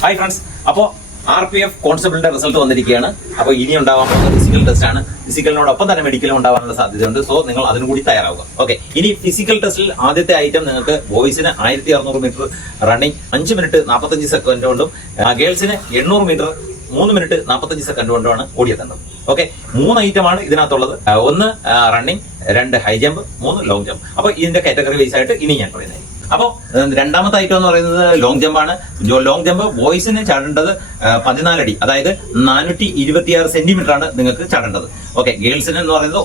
Hi friends, അപ്പോൾ RPF കോൺസ്റ്റബിളിന്റെ result വന്നിരിക്കുകയാണ്. അപ്പോൾ ഇനി ഉണ്ടാവാൻ പോകുന്ന ഫിസിക്കൽ ടെസ്റ്റ് ആണ്. ഫിസിക്കലിനോടൊപ്പം തന്നെ മെഡിക്കലും ഉണ്ടാവാനുള്ള സാധ്യതയുണ്ട്. സോ നിങ്ങൾ അതിനും കൂടി തയ്യാറാവുക. ഓക്കെ, ഇനി ഫിസിക്കൽ ടെസ്റ്റിൽ ആദ്യത്തെ ഐറ്റം നിങ്ങൾക്ക് ബോയ്സിന് 1600 മീറ്റർ റണ്ണിങ് 5 മിനിറ്റ് 45 സെക്കൻഡ് കൊണ്ടും ഗേൾസിന് 800 മീറ്റർ 3 മിനിറ്റ് 45 സെക്കൻഡ് കൊണ്ടുമാണ് ഓടിയെത്തേണ്ടത്. ഓക്കെ, 3 ഐറ്റമാണ് ഇതിനകത്തുള്ളത്. 1 running, 2 high jump, 3 long jump. അപ്പോൾ ഇതിന്റെ കാറ്റഗറി വൈസ് ആയിട്ട് ഇനി ഞാൻ പറയുന്നത്. അപ്പോൾ രണ്ടാമത്തെ ഐറ്റം എന്ന് പറയുന്നത് ലോങ് ജമ്പ് ആണ്. ലോങ് ജമ്പ് ബോയ്സിന് ചാടേണ്ടത് 14 അടി, അതായത് 426 സെന്റിമീറ്റർ ആണ് നിങ്ങൾക്ക് ചാടേണ്ടത്. ഓക്കെ, ഗേൾസിന് എന്ന് പറയുന്നത്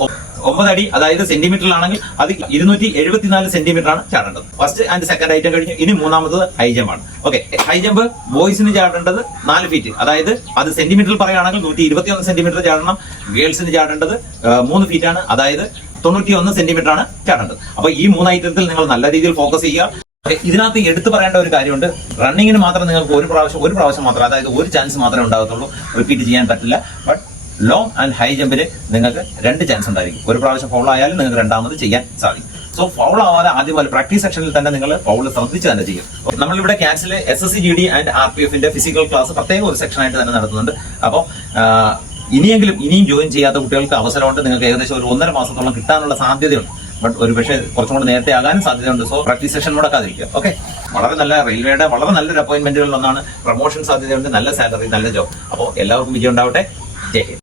9 അടി, അതായത് സെന്റിമീറ്ററിലാണെങ്കിൽ അത് 274 സെന്റിമീറ്റർ ആണ് ചാടേണ്ടത്. ഫസ്റ്റ് ആൻഡ് സെക്കൻഡ് ഐറ്റം കഴിഞ്ഞു. ഇനി മൂന്നാമത്തത് ഹൈ ജമ്പ് ആണ്. ഓക്കെ, ഹൈ ജമ്പ് ബോയ്സിന് ചാടേണ്ടത് 4 ഫീറ്റ്, അതായത് അത് സെന്റിമീറ്ററിൽ പറയുകയാണെങ്കിൽ 121 സെന്റിമീറ്റർ ചാടണം. ഗേൾസിന് ചാടേണ്ടത് 3 ഫീറ്റ് ആണ്, അതായത് 91 സെന്റിമീറ്റർ ആണ് ചാടേണ്ടത്. അപ്പൊ ഈ 3 ഐറ്റത്തിൽ നിങ്ങൾ നല്ല രീതിയിൽ ഫോക്കസ് ചെയ്യുക. ഇതിനകത്ത് എടുത്തു പറയേണ്ട ഒരു കാര്യമുണ്ട്. റണ്ണിങ്ങിന് മാത്രം നിങ്ങൾക്ക് ഒരു പ്രാവശ്യം മാത്രം, അതായത് ഒരു ചാൻസ് മാത്രമേ ഉണ്ടാകത്തുള്ളൂ. റിപ്പീറ്റ് ചെയ്യാൻ പറ്റില്ല. ബട്ട് ലോങ് ആൻഡ് ഹൈ ജമ്പിന് നിങ്ങൾക്ക് 2 ചാൻസ് ഉണ്ടായിരിക്കും. ഒരു പ്രാവശ്യം ഫൗൾ ആയാലും നിങ്ങൾക്ക് രണ്ടാമത് ചെയ്യാൻ സാധിക്കും. സോ ഫൗൾ ആവാതെ ആദ്യം പ്രാക്ടീസ് സെക്ഷനിൽ തന്നെ നിങ്ങൾ ഫൗൾ ശ്രദ്ധിച്ച് തന്നെ ചെയ്യും. നമ്മളിവിടെ ക്യാൻസിലെ SSC GD ആൻഡ് RPFന്റെ ഫിസിക്കൽ ക്ലാസ് പ്രത്യേക ഒരു സെക്ഷനായിട്ട് തന്നെ നടത്തുന്നുണ്ട്. അപ്പോൾ ഇനിയും ജോയിൻ ചെയ്യാത്ത കുട്ടികൾക്ക് അവസരമുണ്ട്. നിങ്ങൾക്ക് ഏകദേശം ഒരു 1.5 മാസത്തോളം കിട്ടാനുള്ള സാധ്യതയുണ്ട്. ബട്ട് ഒരു പക്ഷേ കുറച്ചും കൂടെ നേരത്തെ ആകാനും സാധ്യതയുണ്ട്. സോ പ്രാക്ടീസ് സെഷൻ മുടക്കാതിരിക്കുക. ഓക്കെ, വളരെ നല്ല റെയിൽവേയുടെ വളരെ നല്ലൊരു അപ്പോയിന്റ്മെന്റുകളിൽ ഒന്നാണ്. പ്രൊമോഷൻ സാധ്യതയുണ്ട്, നല്ല സാലറി, നല്ല ജോബ്. അപ്പോൾ എല്ലാവർക്കും വിജയം ഉണ്ടാവട്ടെ. ജയ് ഹിന്ദ്.